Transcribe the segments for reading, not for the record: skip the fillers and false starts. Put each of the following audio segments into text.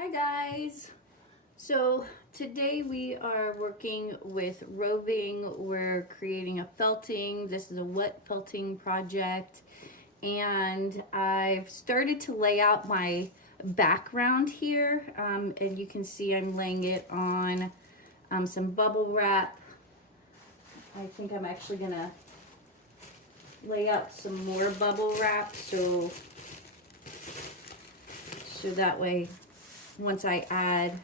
Hi guys! So today we are working with roving. We're creating a felting. This is a wet felting project, and I've started to lay out my background here, and you can see I'm laying it on some bubble wrap. I think I'm actually gonna lay out some more bubble wrap so that way once I add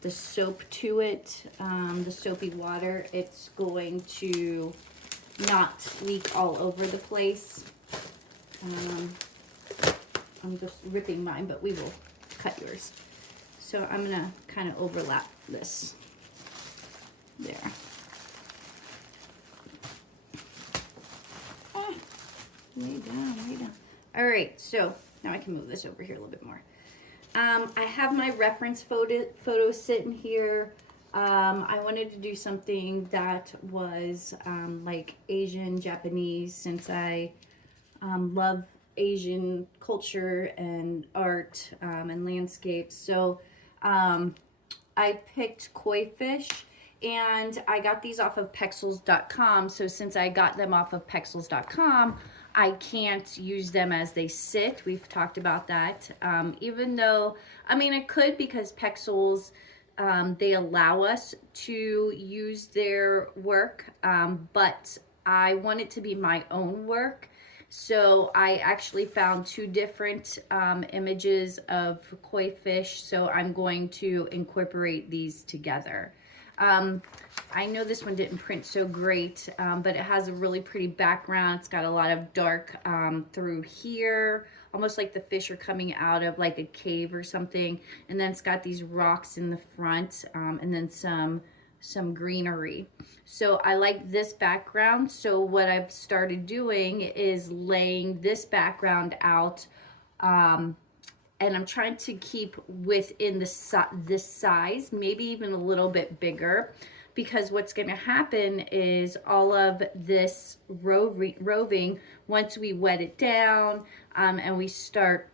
the soap to it, the soapy water, it's going to not leak all over the place. I'm just ripping mine, but we will cut yours. So I'm gonna kind of overlap this there. Lay down, lay down. All right, so now I can move this over here a little bit more. I have my reference photo sitting here. I wanted to do something that was like Asian, Japanese, since I love Asian culture and art and landscapes. So I picked koi fish, and I got these off of Pexels.com. So since I got them off of Pexels.com, I can't use them as they sit. We've talked about that. Even though, I mean, I could, because Pexels, they allow us to use their work, but I want it to be my own work. So I actually found two different images of koi fish, so I'm going to incorporate these together. I know this one didn't print so great, but it has a really pretty background. It's got a lot of dark through here, almost like the fish are coming out of like a cave or something. And then it's got these rocks in the front, and then some greenery. So I like this background. So what I've started doing is laying this background out, and I'm trying to keep within this size, maybe even a little bit bigger, because what's going to happen is all of this roving, once we wet it down and we start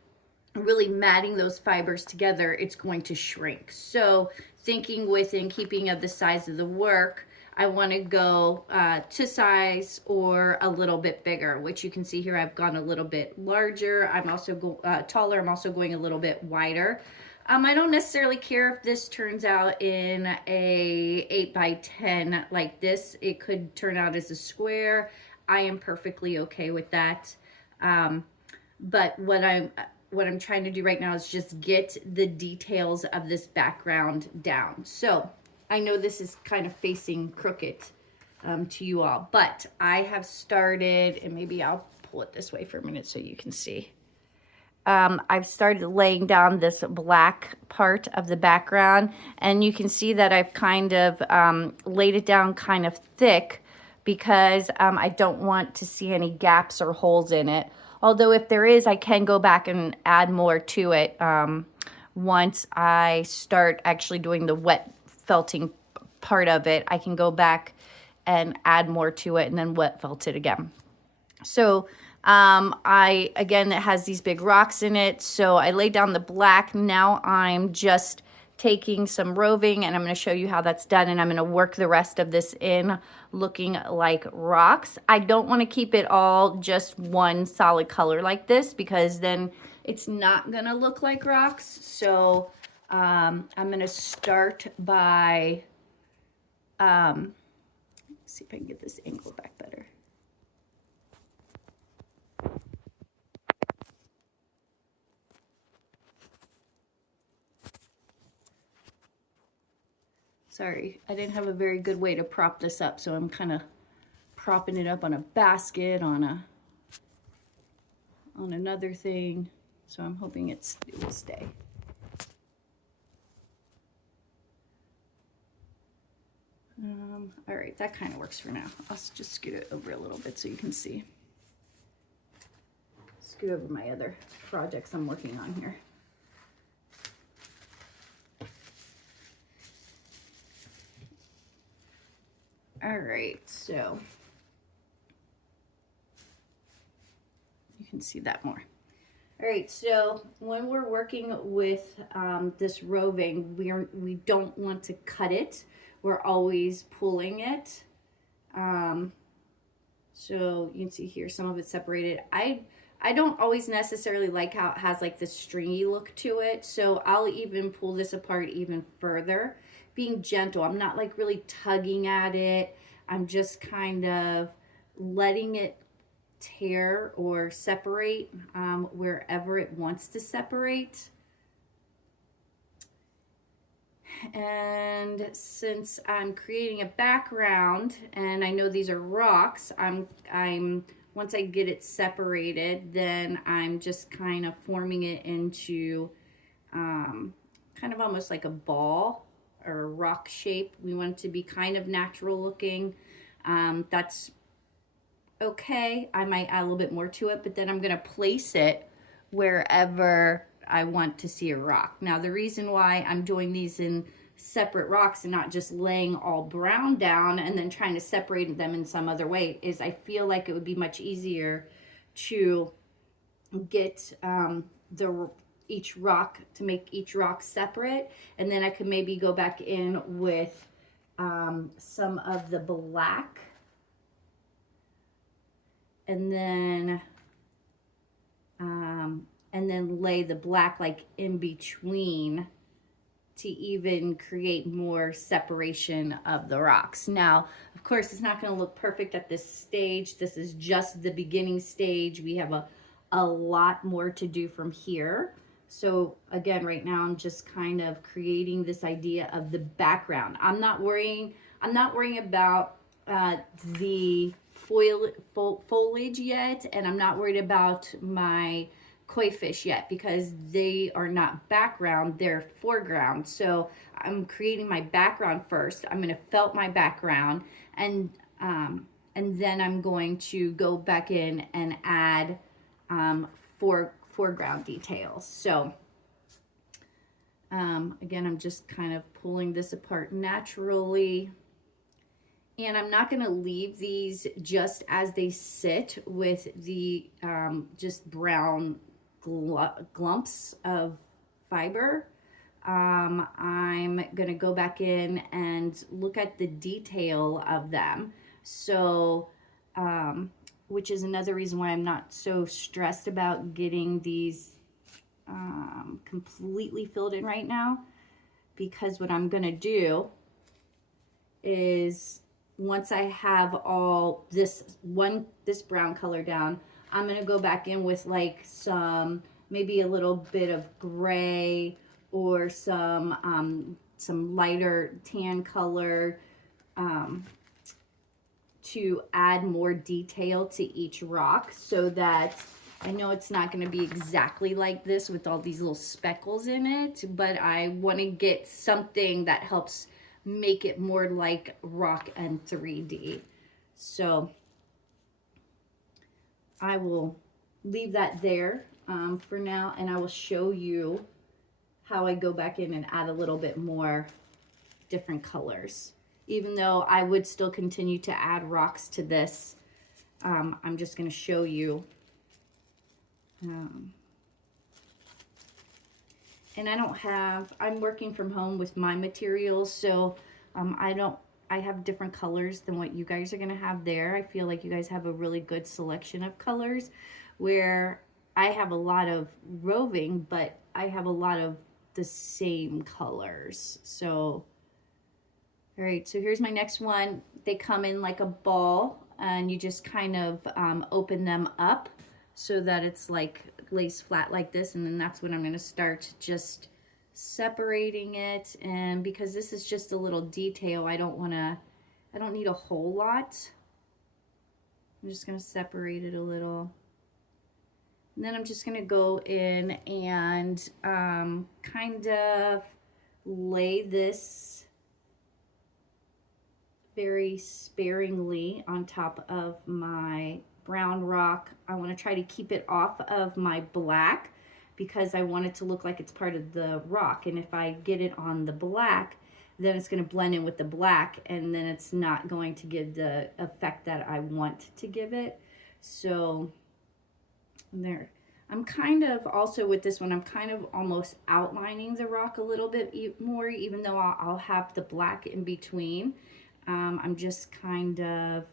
really matting those fibers together, it's going to shrink. So thinking within keeping of the size of the work, I want to go to size or a little bit bigger, which you can see here I've gone a little bit larger. I'm also taller. I'm also going a little bit wider. I don't necessarily care if this turns out in a 8 by 10 like this. It could turn out as a square. I am perfectly okay with that. But what I'm trying to do right now is just get the details of this background down. So I know this is kind of facing crooked to you all, but I have started, and maybe I'll pull it this way for a minute so you can see. I've started laying down this black part of the background, and you can see that I've kind of laid it down kind of thick because I don't want to see any gaps or holes in it. Although if there is, I can go back and add more to it once I start actually doing the wet felting part of it. I can go back and add more to it and then wet felt it again. So again, it has these big rocks in it. So I laid down the black. Now I'm just taking some roving, and I'm going to show you how that's done, and I'm going to work the rest of this in looking like rocks. I don't want to keep it all just one solid color like this, because then it's not going to look like rocks. So I'm going to start by see if I can get this angle back better. Sorry, I didn't have a very good way to prop this up, so I'm kind of propping it up on a basket, on another thing. So I'm hoping it will stay. All right, that kind of works for now. I'll just scoot it over a little bit so you can see. Scoot over my other projects I'm working on here. All right, so you can see that more. All right, so when we're working with this roving, we don't want to cut it. We're always pulling it. Um, so you can see here some of it's separated. I don't always necessarily like how it has like this stringy look to it. So I'll even pull this apart even further, being gentle. I'm not like really tugging at it. I'm just kind of letting it tear or separate wherever it wants to separate. And since I'm creating a background and I know these are rocks, I'm once I get it separated, then I'm just kind of forming it into kind of almost like a ball or a rock shape. We want it to be kind of natural looking. That's okay. I might add a little bit more to it, but then I'm going to place it wherever I want to see a rock. Now, the reason why I'm doing these in separate rocks and not just laying all brown down and then trying to separate them in some other way is I feel like it would be much easier to get each rock, to make each rock separate, and then I could maybe go back in with some of the black, and then lay the black like in between to even create more separation of the rocks. Now, of course, it's not going to look perfect at this stage. This is just the beginning stage. We have a lot more to do from here. So again, right now I'm just kind of creating this idea of the background. I'm not worrying about the foliage yet, and I'm not worried about my koi fish yet because they are not background, they're foreground. So I'm creating my background first. I'm going to felt my background, and then I'm going to go back in and add foreground details. So again, I'm just kind of pulling this apart naturally. And I'm not going to leave these just as they sit with the just brown glumps of fiber. I'm going to go back in and look at the detail of them. So, which is another reason why I'm not so stressed about getting these completely filled in right now. Because what I'm going to do is, once I have all this brown color down, I'm going to go back in with like maybe a little bit of gray or some lighter tan color to add more detail to each rock, so that I know it's not going to be exactly like this with all these little speckles in it, but I want to get something that helps make it more like rock and 3D. So I will leave that there for now, and I will show you how I go back in and add a little bit more different colors. Even though I would still continue to add rocks to this, I'm just going to show you. And I'm working from home with my materials, so I have different colors than what you guys are going to have there. I feel like you guys have a really good selection of colors, where I have a lot of roving, but I have a lot of the same colors. So, all right, so here's my next one. They come in like a ball, and you just kind of open them up so that it's like lays flat like this, and then that's when I'm going to start just separating it. And because this is just a little detail, I don't need a whole lot. I'm just going to separate it a little, and then I'm just going to go in and kind of lay this very sparingly on top of my brown rock. I want to try to keep it off of my black because I want it to look like it's part of the rock. And if I get it on the black, then it's going to blend in with the black, and then it's not going to give the effect that I want to give it. So there, I'm kind of also with this one, I'm kind of almost outlining the rock a little bit more, even though I'll have the black in between. I'm just kind of,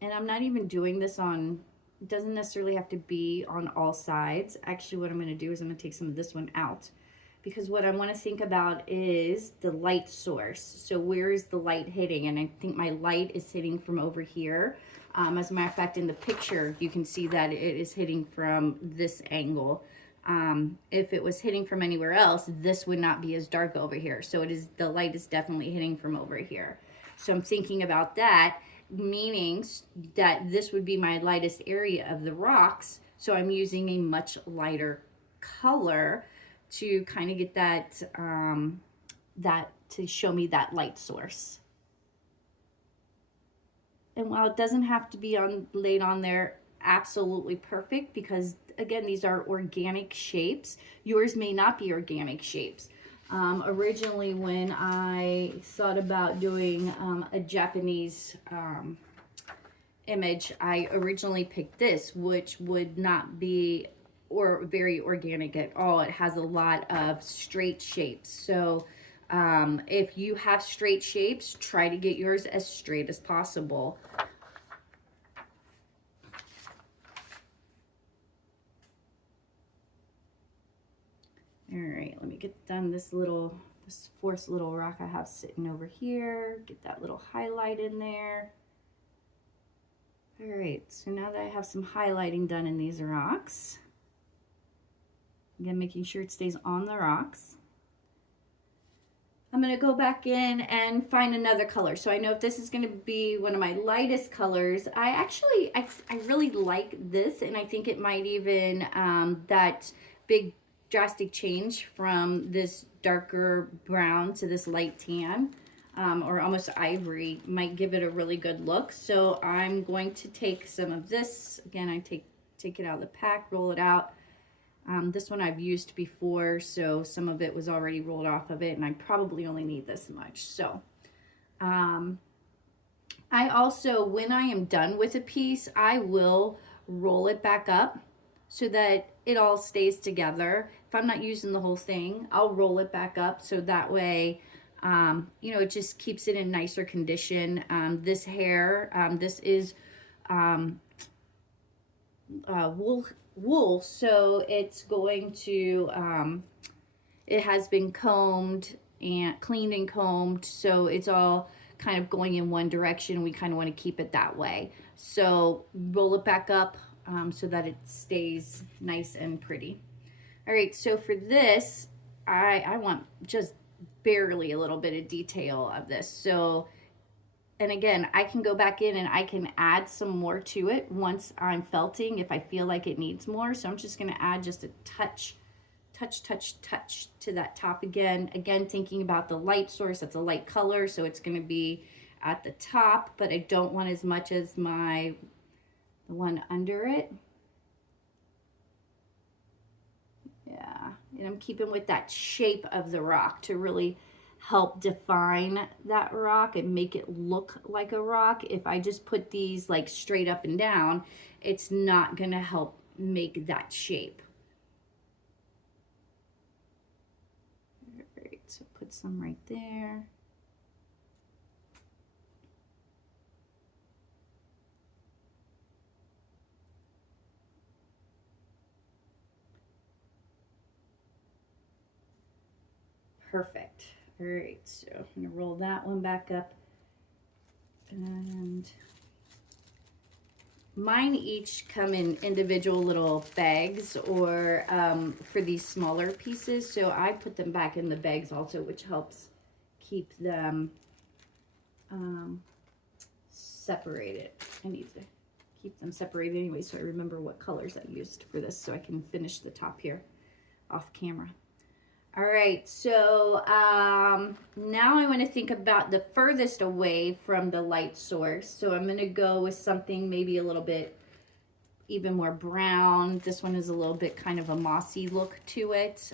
and I'm not even doing this on, it doesn't necessarily have to be on all sides. Actually, what I'm going to do is I'm going to take some of this one out, because what I want to think about is the light source. So where is the light hitting? And I think my light is hitting from over here. As a matter of fact, in the picture, you can see that it is hitting from this angle. If it was hitting from anywhere else, this would not be as dark over here. So it is, the light is definitely hitting from over here. So I'm thinking about that, meaning that this would be my lightest area of the rocks. So I'm using a much lighter color to kind of get that, to show me that light source. And while it doesn't have to be laid on there absolutely perfect, because again, these are organic shapes, yours may not be organic shapes. Originally, when I thought about doing a Japanese image, I originally picked this, which would not be very organic at all. It has a lot of straight shapes. So if you have straight shapes, try to get yours as straight as possible. All right, let me get done this fourth little rock I have sitting over here. Get that little highlight in there. All right, so now that I have some highlighting done in these rocks, again, making sure it stays on the rocks, I'm going to go back in and find another color. So I know if this is going to be one of my lightest colors, I really like this, and I think it might even, that big drastic change from this darker brown to this light tan, or almost ivory, might give it a really good look. So I'm going to take some of this. Again, I take it out of the pack, roll it out. This one I've used before, so some of it was already rolled off of it, and I probably only need this much. So I also, when I am done with a piece, I will roll it back up so that it all stays together. If I'm not using the whole thing, I'll roll it back up so that way, you know, it just keeps it in nicer condition. This hair, this is wool, so it's going to, it has been combed and cleaned and combed, so it's all kind of going in one direction. We kind of want to keep it that way. So roll it back up so that it stays nice and pretty. All right, so for this, I want just barely a little bit of detail of this. So, and again, I can go back in and I can add some more to it once I'm felting if I feel like it needs more. So I'm just going to add just a touch to that top again. Again, thinking about the light source, that's a light color, so it's going to be at the top, but I don't want as much as the one under it. Yeah, and I'm keeping with that shape of the rock to really help define that rock and make it look like a rock. If I just put these like straight up and down, it's not going to help make that shape. All right, so put some right there. Perfect. All right, so I'm going to roll that one back up. And mine each come in individual little bags, or for these smaller pieces. So I put them back in the bags also, which helps keep them separated. I need to keep them separated anyway, so I remember what colors I used for this so I can finish the top here off camera. All right, so now I want to think about the furthest away from the light source. So I'm going to go with something maybe a little bit even more brown. This one is a little bit kind of a mossy look to it.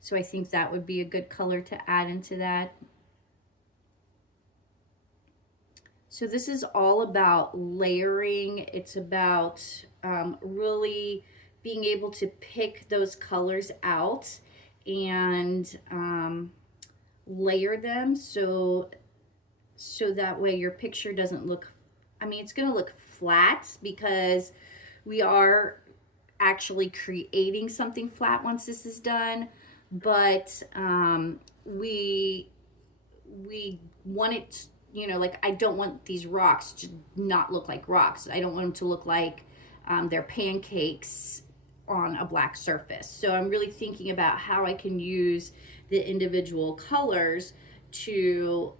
So I think that would be a good color to add into that. So this is all about layering. It's about really being able to pick those colors out and layer them so that way your picture doesn't look, I mean, it's going to look flat because we are actually creating something flat once this is done, but we want it, you know, like I don't want these rocks to not look like rocks. I don't want them to look like they're pancakes on a black surface. So I'm really thinking about how I can use the individual colors to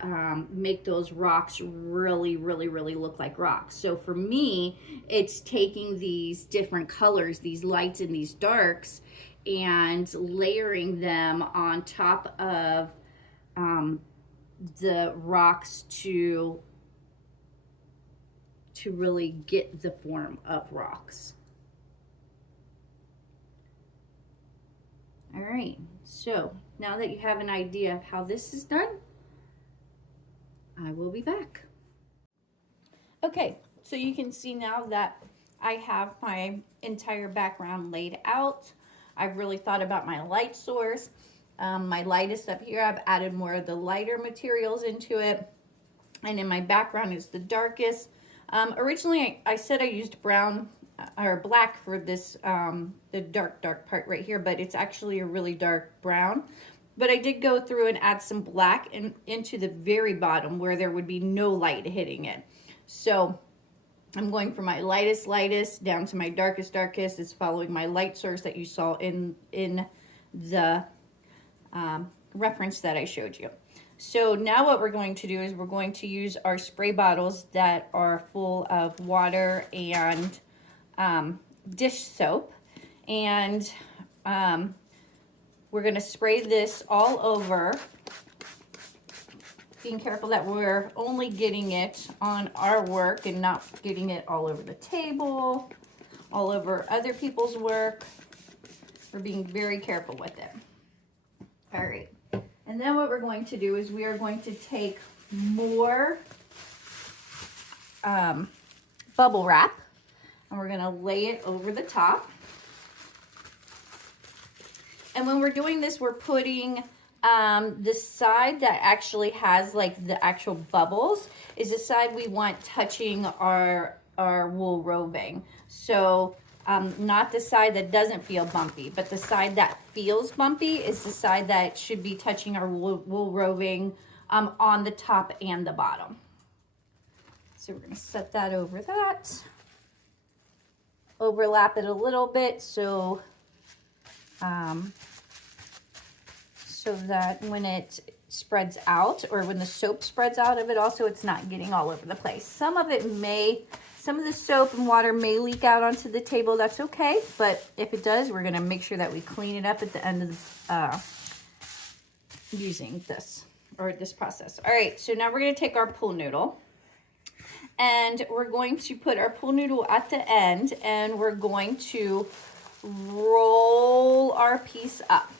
make those rocks really look like rocks. So for me, it's taking these different colors, these lights and these darks, and layering them on top of the rocks to really get the form of rocks. All right, so now that you have an idea of how this is done, I will be back. Okay, so you can see now that I have my entire background laid out. I've really thought about my light source. My light is up here. I've added more of the lighter materials into it. And in my background is the darkest. Originally, I said I used brown or black for this, the dark part right here, but it's actually a really dark brown. But I did go through and add some black into the very bottom where there would be no light hitting it. So I'm going from my lightest down to my darkest. It's following my light source that you saw in the reference that I showed you. So now what we're going to do is we're going to use our spray bottles that are full of water and dish soap, and we're going to spray this all over, being careful that we're only getting it on our work and not getting it all over the table, all over other people's work. We're being very careful with it. All right. And then what we're going to do is we are going to take more bubble wrap, and we're going to lay it over the top. And when we're doing this, we're putting the side that actually has like the actual bubbles is the side we want touching our wool roving. So not the side that doesn't feel bumpy, but the side that feels bumpy is the side that should be touching our wool roving on the top and the bottom. So we're going to set that over that. Overlap it a little bit so that when it spreads out, or when the soap spreads out of it also, it's not getting all over the place. Some of the soap and water may leak out onto the table. That's okay, but if it does, we're gonna make sure that we clean it up at the end of using this process. All right, so now we're gonna take our pool noodle, and we're going to put our pool noodle at the end, and we're going to roll our piece up.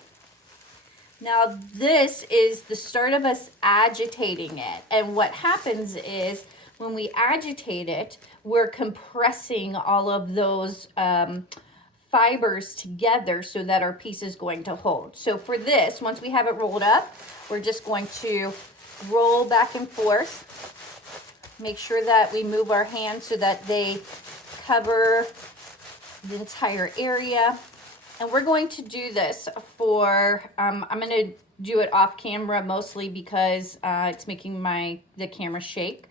Now this is the start of us agitating it, and what happens is when we agitate it, we're compressing all of those fibers together so that our piece is going to hold. So for this, once we have it rolled up, we're just going to roll back and forth. Make sure that we move our hands so that they cover the entire area. And we're going to do this for, I'm going to do it off camera mostly because it's making the camera shake.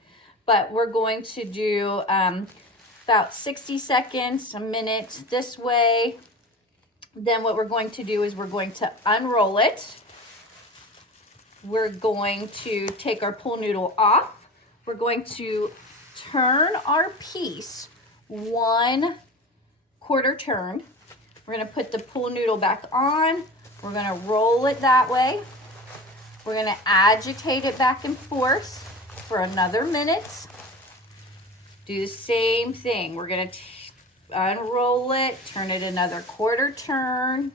But we're going to do about 60 seconds, a minute this way. Then what we're going to do is we're going to unroll it. We're going to take our pool noodle off. We're going to turn our piece 1/4 turn. We're going to put the pool noodle back on. We're going to roll it that way. We're going to agitate it back and forth for another minute. Do the same thing. We're going to unroll it, turn it another 1/4 turn.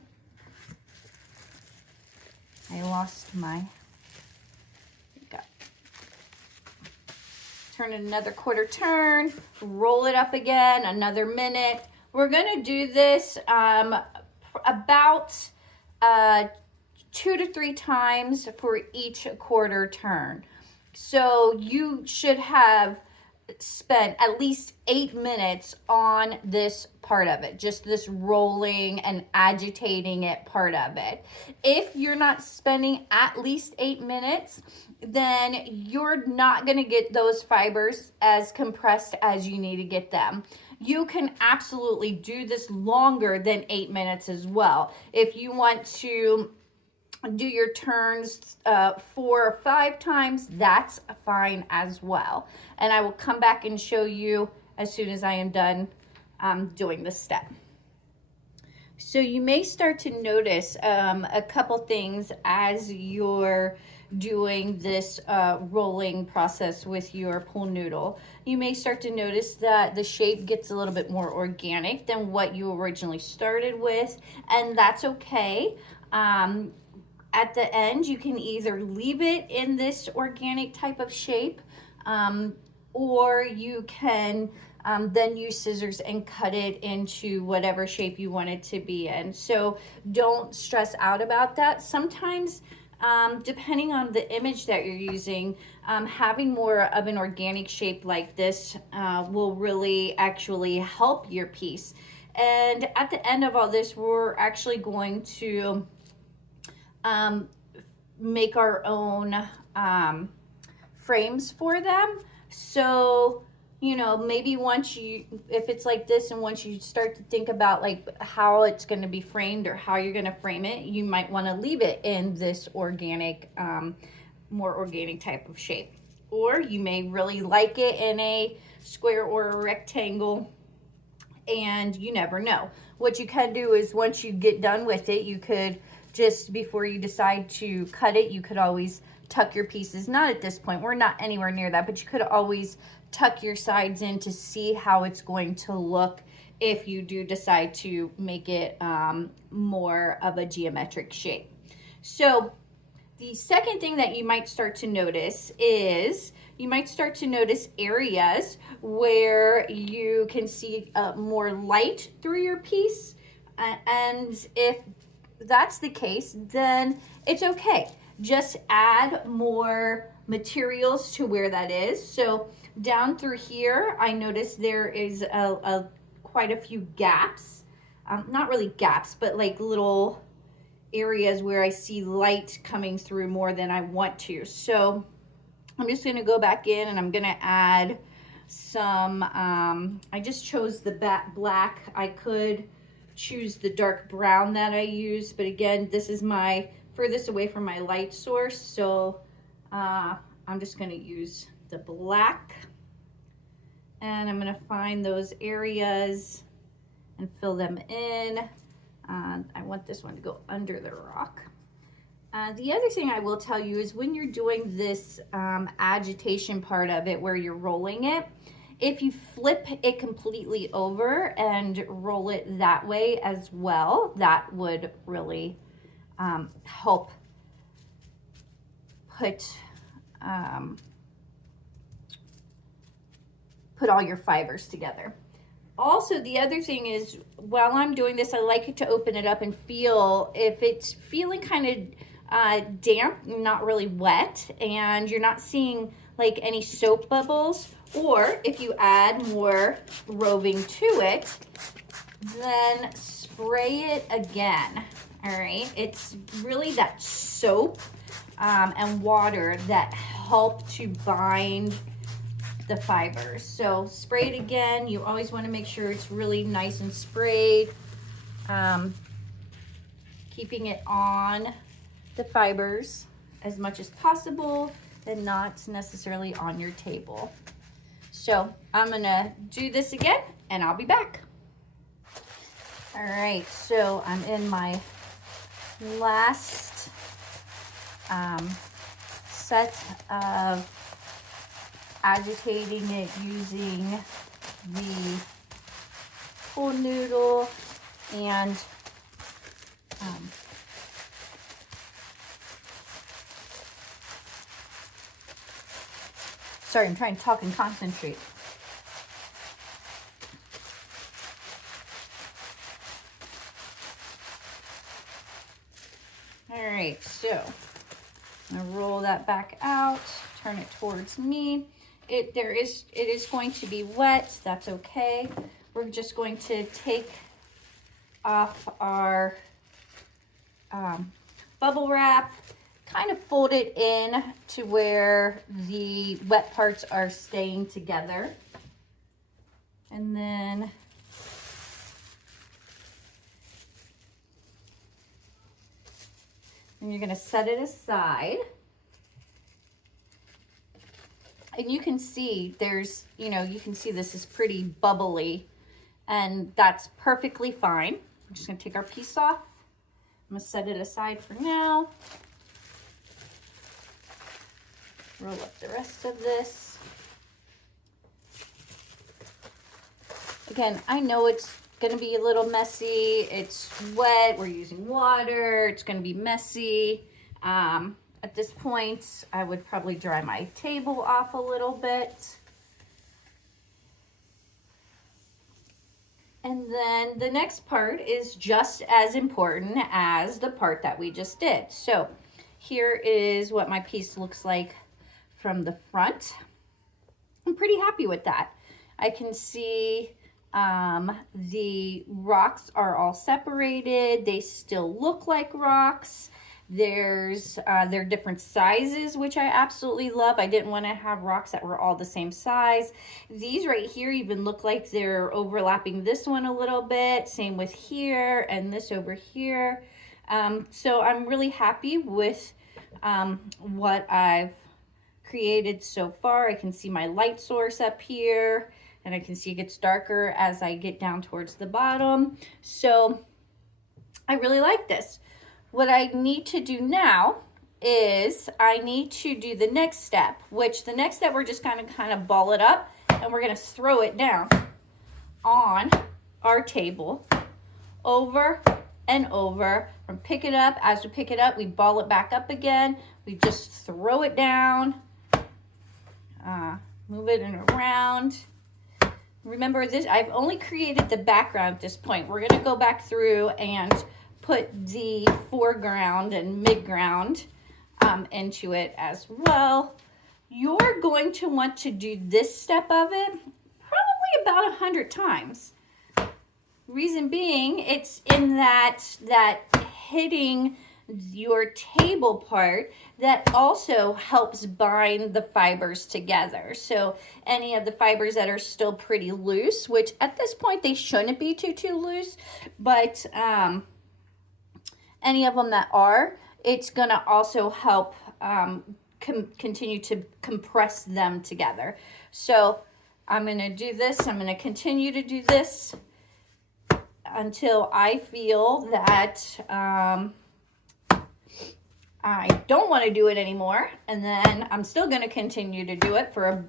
I lost my, turn it another 1/4 turn, roll it up again, another minute. we're going to do this about 2 to 3 times for each quarter turn. So you should have spent at least 8 minutes on this part of it, just this rolling and agitating it part of it. If you're not spending at least 8 minutes, then you're not going to get those fibers as compressed as you need to get them. You can absolutely do this longer than 8 minutes as well. If you want to do your turns 4 or 5 times, that's fine as well. And I will come back and show you as soon as I am done doing this step. So you may start to notice a couple things as you're doing this rolling process with your pool noodle. You may start to notice that the shape gets a little bit more organic than what you originally started with, and that's okay. At the end, you can either leave it in this organic type of shape, or you can then use scissors and cut it into whatever shape you want it to be in. So don't stress out about that. Sometimes, depending on the image that you're using, having more of an organic shape like this will really actually help your piece. And at the end of all this, we're actually going to make our own frames for them. So, you know, maybe once you, if it's like this, and once you start to think about like how it's going to be framed or how you're going to frame it, you might want to leave it in this organic, more organic type of shape. Or you may really like it in a square or a rectangle, and you never know. What you can do is once you get done with it, you could just, before you decide to cut it, you could always tuck your pieces. Not at this point, we're not anywhere near that, but you could always tuck your sides in to see how it's going to look if you do decide to make it more of a geometric shape. So the second thing that you might start to notice is you might start to notice areas where you can see more light through your piece. And if that's the case, then it's okay. Just add more materials to where that is. So down through here, I noticed there is quite a few gaps. Not really gaps, but like little areas where I see light coming through more than I want to. So I'm just going to go back in and I'm going to add some, I just chose the black. I could choose the dark brown that I use, but again, this is my furthest away from my light source, so I'm just going to use the black, and I'm going to find those areas and fill them in. I want this one to go under the rock. The other thing I will tell you is when you're doing this agitation part of it where you're rolling it, if you flip it completely over and roll it that way as well, that would really help put all your fibers together. Also, the other thing is, while I'm doing this, I like it to open it up and feel if it's feeling kind of damp, not really wet, and you're not seeing like any soap bubbles, or if you add more roving to it, then spray it again. All right, it's really that soap and water that help to bind the fibers. So spray it again. You always want to make sure it's really nice and sprayed, keeping it on the fibers as much as possible and not necessarily on your table. So I'm gonna do this again and I'll be back. All right, so I'm in my last set of agitating it using the pool noodle and sorry, I'm trying to talk and concentrate. All right, so I'm gonna roll that back out, turn it towards me. It is going to be wet, that's okay. We're just going to take off our bubble wrap, kind of fold it in to where the wet parts are staying together. And then you're gonna set it aside. And you can see there's, you can see this is pretty bubbly, and that's perfectly fine. I'm just gonna take our piece off. I'm gonna set it aside for now. Roll up the rest of this. Again, I know it's gonna be a little messy. It's wet, we're using water, it's gonna be messy. At this point, I would probably dry my table off a little bit. And then the next part is just as important as the part that we just did. So here is what my piece looks like from the front. I'm pretty happy with that. I can see the rocks are all separated. They still look like rocks. They're different sizes, which I absolutely love. I didn't want to have rocks that were all the same size. These right here even look like they're overlapping this one a little bit. Same with here and this over here. So I'm really happy with what I've created so far. I can see my light source up here, and I can see it gets darker as I get down towards the bottom. So I really like this. What I need to do now is I need to do the next step, which the next step we're just gonna kind of ball it up, and we're gonna throw it down on our table over and over. And pick it up. As we pick it up, we ball it back up again. We just throw it down, move it around. Remember this, I've only created the background at this point. We're gonna go back through and put the foreground and midground into it as well. You're going to want to do this step of it probably about 100 times. Reason being, it's in that hitting your table part that also helps bind the fibers together. So any of the fibers that are still pretty loose, which at this point they shouldn't be too loose, but any of them that are, it's gonna also help continue to compress them together. So I'm gonna do this, I'm gonna continue to do this until I feel that I don't wanna do it anymore. And then I'm still gonna continue to do it for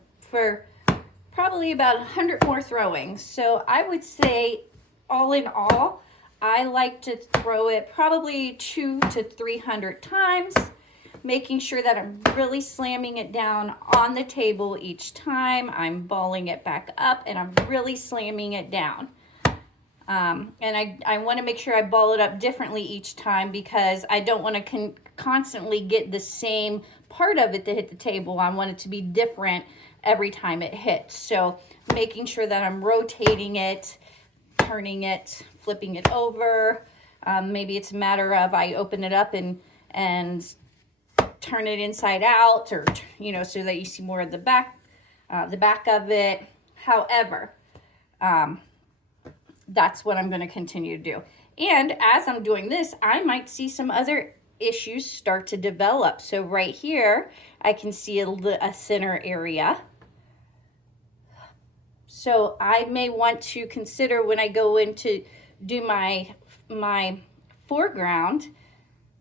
probably about 100 more throwings. So I would say all in all, I like to throw it probably 200 to 300 times, making sure that I'm really slamming it down on the table each time. I'm balling it back up and I'm really slamming it down. And I want to make sure I ball it up differently each time because I don't want to constantly get the same part of it to hit the table. I want it to be different every time it hits. So making sure that I'm rotating it, turning it, flipping it over. Maybe it's a matter of I open it up and turn it inside out, or so that you see more of the back of it. However, that's what I'm going to continue to do. And as I'm doing this, I might see some other issues start to develop. So right here, I can see a thinner area. So I may want to consider when I go in to do my foreground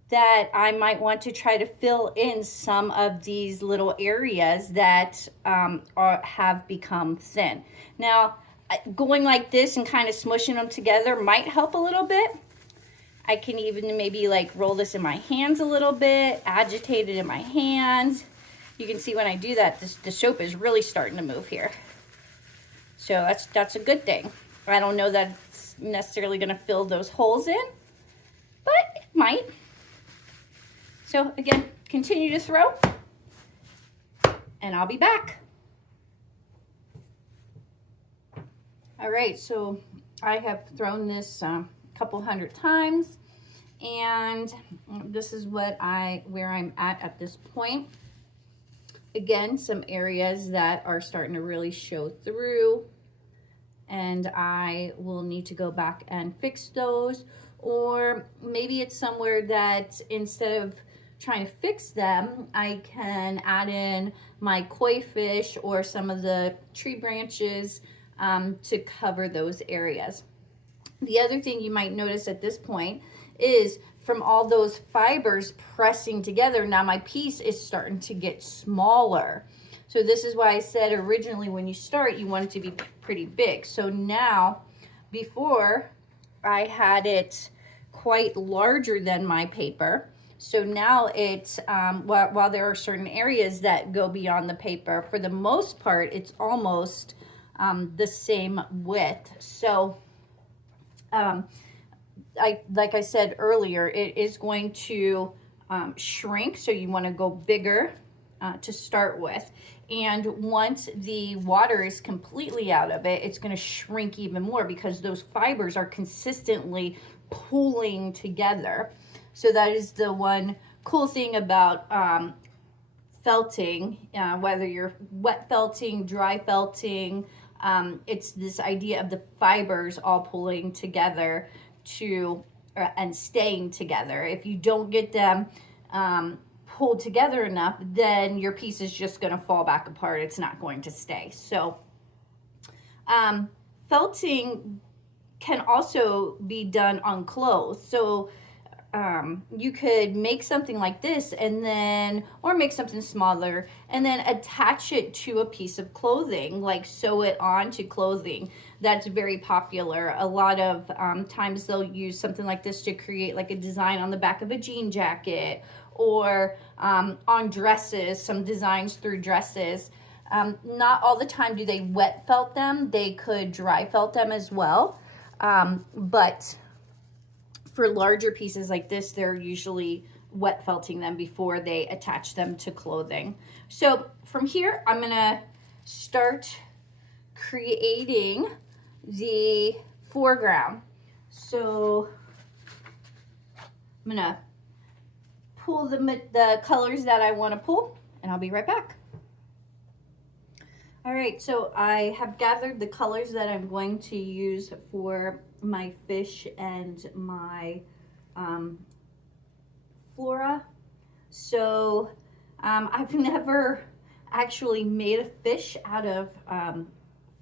that I might want to try to fill in some of these little areas that have become thin. Now, going like this and kind of smushing them together might help a little bit. I can even maybe like roll this in my hands a little bit, agitate it in my hands. You can see when I do that, the soap is really starting to move here. So that's a good thing. I don't know that it's necessarily going to fill those holes in, but it might. So again, continue to throw, and I'll be back. All right, so I have thrown this a couple hundred times, and this is where I'm at this point. Again, some areas that are starting to really show through, and I will need to go back and fix those. Or maybe it's somewhere that instead of trying to fix them, I can add in my koi fish or some of the tree branches to cover those areas. The other thing you might notice at this point is from all those fibers pressing together, now my piece is starting to get smaller. So this is why I said originally when you start, you want it to be pretty big. So now, before I had it quite larger than my paper. So now it's, while there are certain areas that go beyond the paper, for the most part, it's almost the same width. So like I said earlier, it is going to shrink. So you want to go bigger to start with. And once the water is completely out of it, it's going to shrink even more because those fibers are consistently pulling together. So that is the one cool thing about felting, whether you're wet felting, dry felting, it's this idea of the fibers all pulling together and staying together. If you don't get them pulled together enough, then your piece is just going to fall back apart. It's not going to stay. So felting can also be done on clothes. So you could make something like this or make something smaller and then attach it to a piece of clothing, like sew it onto clothing. That's very popular. A lot of times they'll use something like this to create like a design on the back of a jean jacket or on dresses, some designs through dresses. Not all the time do they wet felt them. They could dry felt them as well. But for larger pieces like this, they're usually wet felting them before they attach them to clothing. So from here, I'm gonna start creating the foreground. So I'm gonna pull the colors that I wanna pull, and I'll be right back. All right, so I have gathered the colors that I'm going to use for my fish and my flora. So I've never actually made a fish out of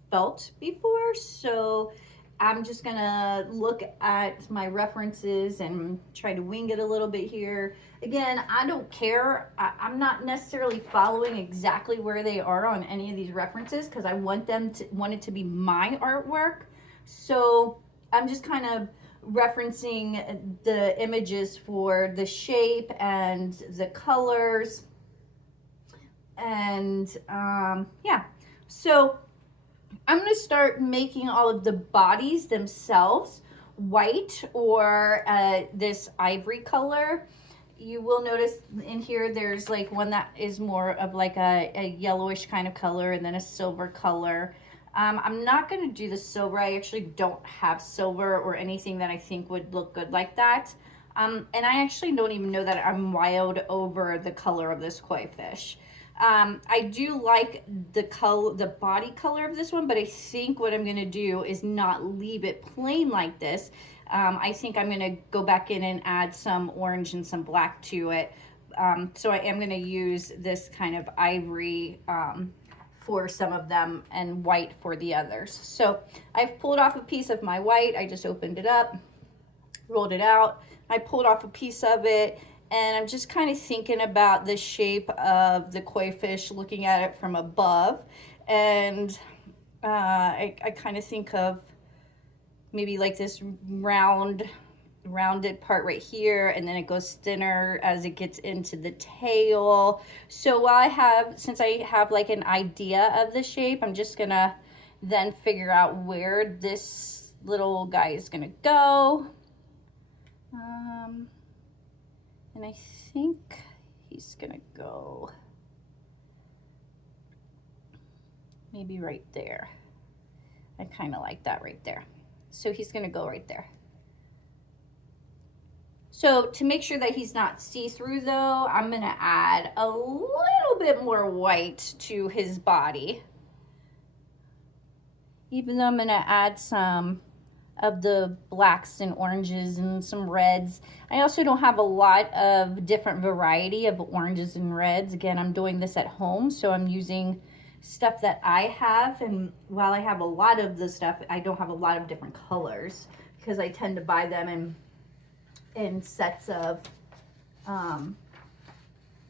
felt before, so I'm just gonna look at my references and try to wing it a little bit here. Again, I don't care. I'm not necessarily following exactly where they are on any of these references because I want it to be my artwork. So I'm just kind of referencing the images for the shape and the colors. And yeah, so I'm going to start making all of the bodies themselves white or this ivory color. You will notice in here there's like one that is more of like a yellowish kind of color and then a silver color. I'm not going to do the silver. I actually don't have silver or anything that I think would look good like that. And I actually don't even know that I'm wild over the color of this koi fish. I do like the body color of this one, but I think what I'm going to do is not leave it plain like this. I think I'm going to go back in and add some orange and some black to it. So I am going to use this kind of ivory for some of them and white for the others. So I've pulled off a piece of my white. I just opened it up, rolled it out. I pulled off a piece of it, and I'm just kind of thinking about the shape of the koi fish, looking at it from above. And I kind of think of maybe like this rounded part right here, and then it goes thinner as it gets into the tail. So since I have like an idea of the shape, I'm just gonna then figure out where this little guy is gonna go. And I think he's gonna go maybe right there. I kind of like that right there. So he's gonna go right there. So to make sure that he's not see-through though, I'm gonna add a little bit more white to his body. Even though I'm gonna add some of the blacks and oranges and some reds. I also don't have a lot of different variety of oranges and reds. Again, I'm doing this at home, so I'm using stuff that I have, and while I have a lot of the stuff, I don't have a lot of different colors because I tend to buy them in sets of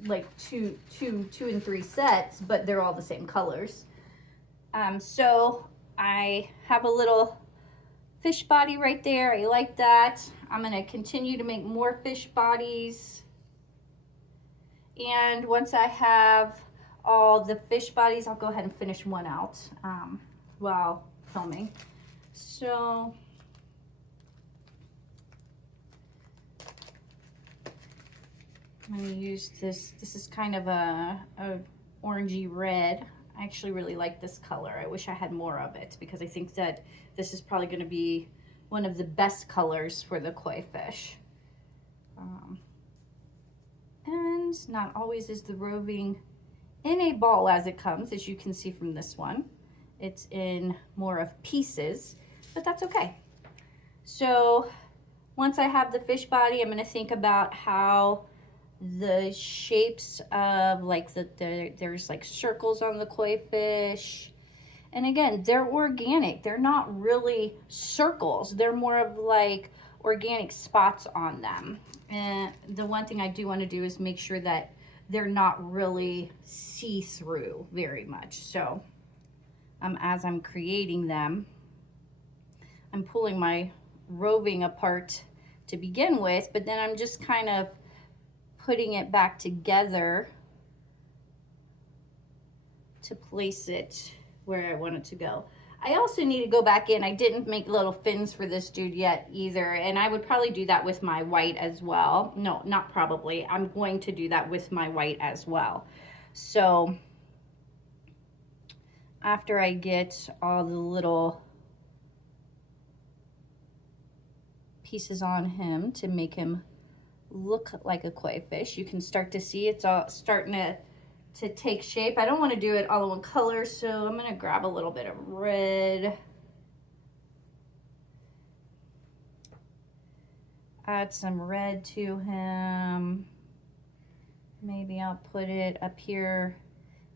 like two and three sets, but they're all the same colors. So I have a little fish body right there. I like that. I'm going to continue to make more fish bodies. And once I have all the fish bodies, I'll go ahead and finish one out while filming. So I'm going to use this. This is kind of a orangey red. I actually really like this color. I wish I had more of it because I think that this is probably going to be one of the best colors for the koi fish. And not always is the roving in a ball as it comes, as you can see from this one. It's in more of pieces, but that's okay. So once I have the fish body, I'm going to think about how the shapes of like there's like circles on the koi fish. And again, they're organic. They're not really circles. They're more of like organic spots on them. And the one thing I do want to do is make sure that they're not really see-through very much. So as I'm creating them, I'm pulling my roving apart to begin with, but then I'm just kind of putting it back together to place it where I want it to go. I also need to go back in. I didn't make little fins for this dude yet either, and I would probably do that with my white as well. No, not probably. I'm going to do that with my white as well. So after I get all the little pieces on him to make him look like a koi fish, you can start to see it's all starting to take shape. I don't want to do it all in one color, so I'm going to grab a little bit of red. Add some red to him. Maybe I'll put it up here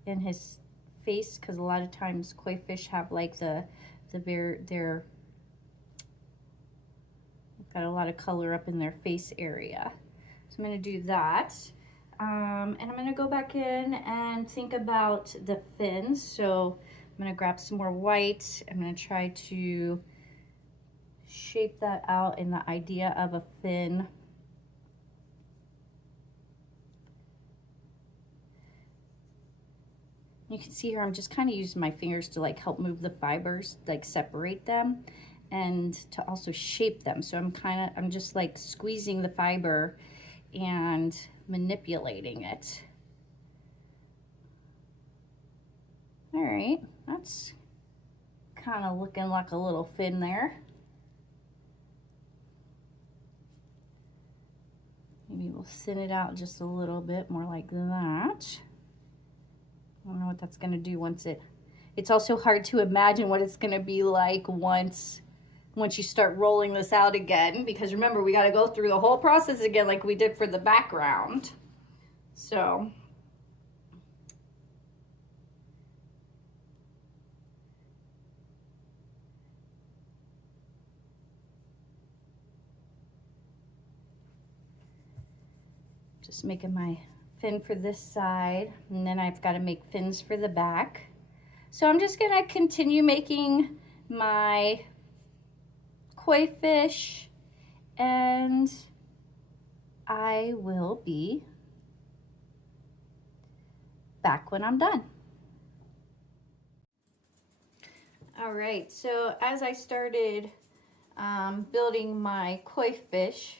in his face, because a lot of times koi fish have like they've got a lot of color up in their face area. So I'm going to do that. And I'm going to go back in and think about the fins. So I'm going to grab some more white. I'm going to try to shape that out in the idea of a fin. You can see here I'm just kind of using my fingers to like help move the fibers, like separate them, and to also shape them. So I'm just like squeezing the fiber and manipulating it. All right, that's kind of looking like a little fin there. Maybe we'll thin it out just a little bit more like that. I don't know what that's gonna do once it's also hard to imagine what it's gonna be like once you start rolling this out again, because remember, we gotta go through the whole process again like we did for the background. So just making my fin for this side, and then I've got to make fins for the back. So I'm just gonna continue making my koi fish, and I will be back when I'm done. All right, so as I started building my koi fish,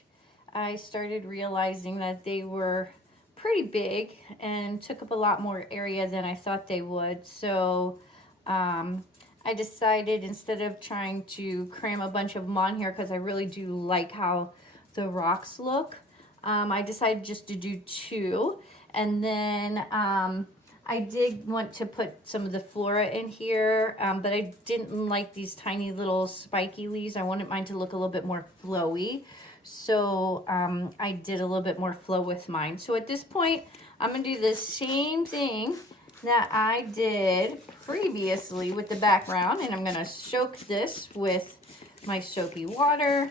I started realizing that they were pretty big and took up a lot more area than I thought they would. So I decided, instead of trying to cram a bunch of them on here, because I really do like how the rocks look, I decided just to do 2. And then I did want to put some of the flora in here, but I didn't like these tiny little spiky leaves. I wanted mine to look a little bit more flowy. So I did a little bit more flow with mine. So at this point, I'm going to do the same thing that I did previously with the background. And I'm going to soak this with my soapy water.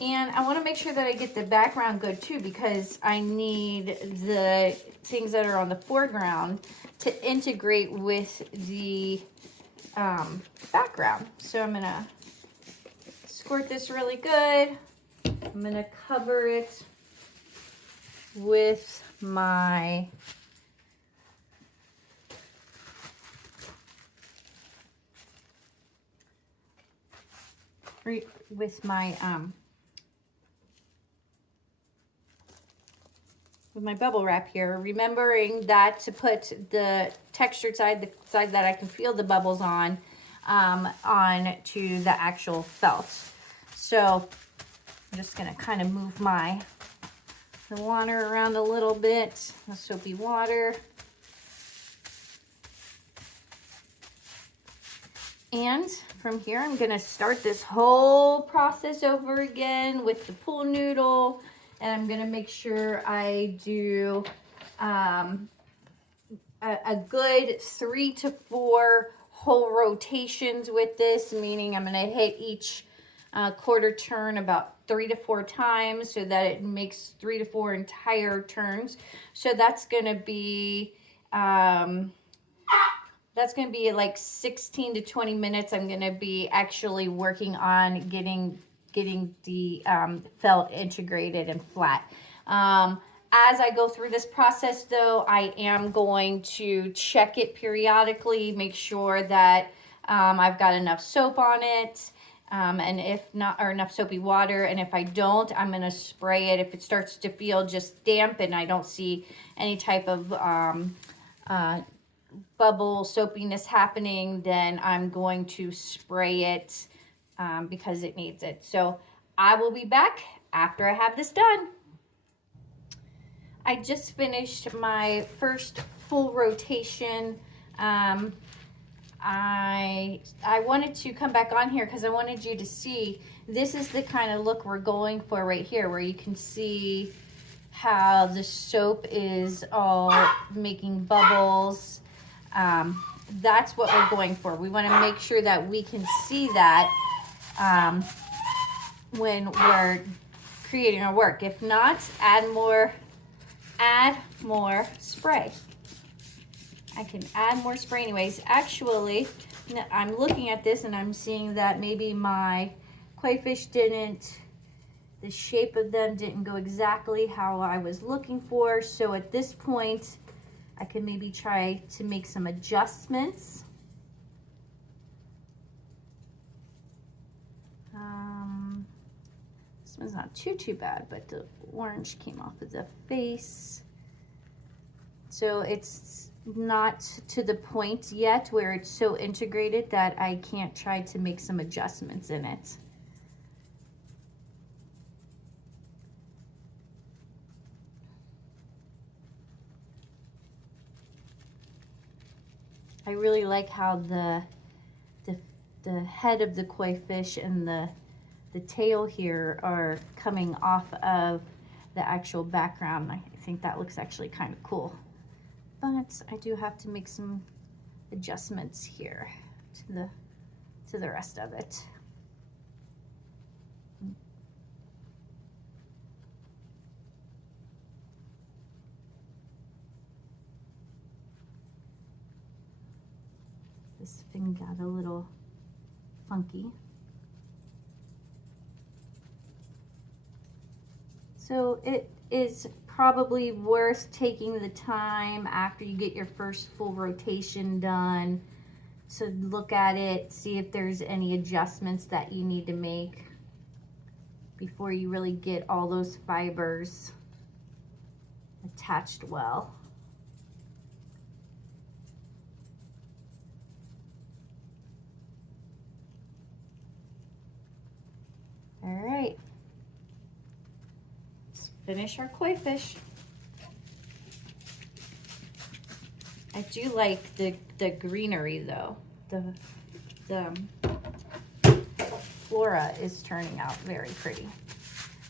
And I want to make sure that I get the background good too, because I need the things that are on the foreground to integrate with the background. So I'm going to squirt this really good. I'm going to cover it with my with my bubble wrap here, remembering that to put the textured side, the side that I can feel the bubbles on to the actual felt. So I'm just gonna kind of move the water around a little bit, the soapy water. And from here, I'm gonna start this whole process over again with the pool noodle. And I'm gonna make sure I do a good 3 to 4 whole rotations with this, meaning I'm gonna hit each quarter turn about 3 to 4 times so that it makes 3 to 4 entire turns. So that's gonna be like 16 to 20 minutes. I'm gonna be actually working on getting the felt integrated and flat. As I go through this process though, I am going to check it periodically, make sure that I've got enough soap on it, and if not, or enough soapy water, and if I don't, I'm gonna spray it. If it starts to feel just damp and I don't see any type of bubble soapiness happening, then I'm going to spray it because it needs it. So I will be back after I have this done. I just finished my first full rotation. I wanted to come back on here because I wanted you to see this is the kind of look we're going for right here, where you can see how the soap is all making bubbles. That's what we're going for. We want to make sure that we can see that when we're creating our work. If not, add more spray. I can add more spray anyways. Actually, I'm looking at this and I'm seeing that maybe my koi fish the shape of them didn't go exactly how I was looking for. So at this point, I can maybe try to make some adjustments. This one's not too bad, but the orange came off of the face. So it's not to the point yet where it's so integrated that I can't try to make some adjustments in it. I really like how the head of the koi fish and the tail here are coming off of the actual background. I think that looks actually kind of cool. But I do have to make some adjustments here to the rest of it. This thing got a little funky. So it is probably worth taking the time after you get your first full rotation done to look at it, see if there's any adjustments that you need to make before you really get all those fibers attached well. All right, let's finish our koi fish. I do like the greenery though. The flora is turning out very pretty.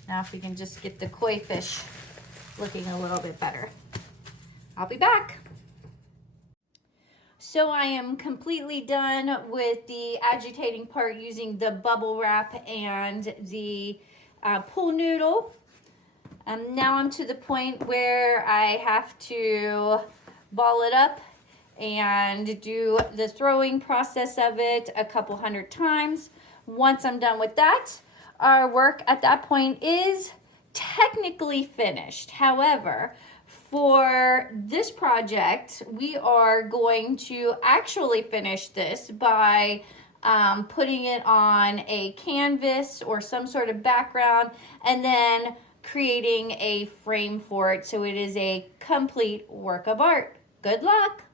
Now if we can just get the koi fish looking a little bit better. I'll be back. So I am completely done with the agitating part using the bubble wrap and the pool noodle. Now I'm to the point where I have to ball it up and do the throwing process of it a couple hundred times. Once I'm done with that, our work at that point is technically finished. However, for this project, we are going to actually finish this by putting it on a canvas or some sort of background and then creating a frame for it so it is a complete work of art. Good luck!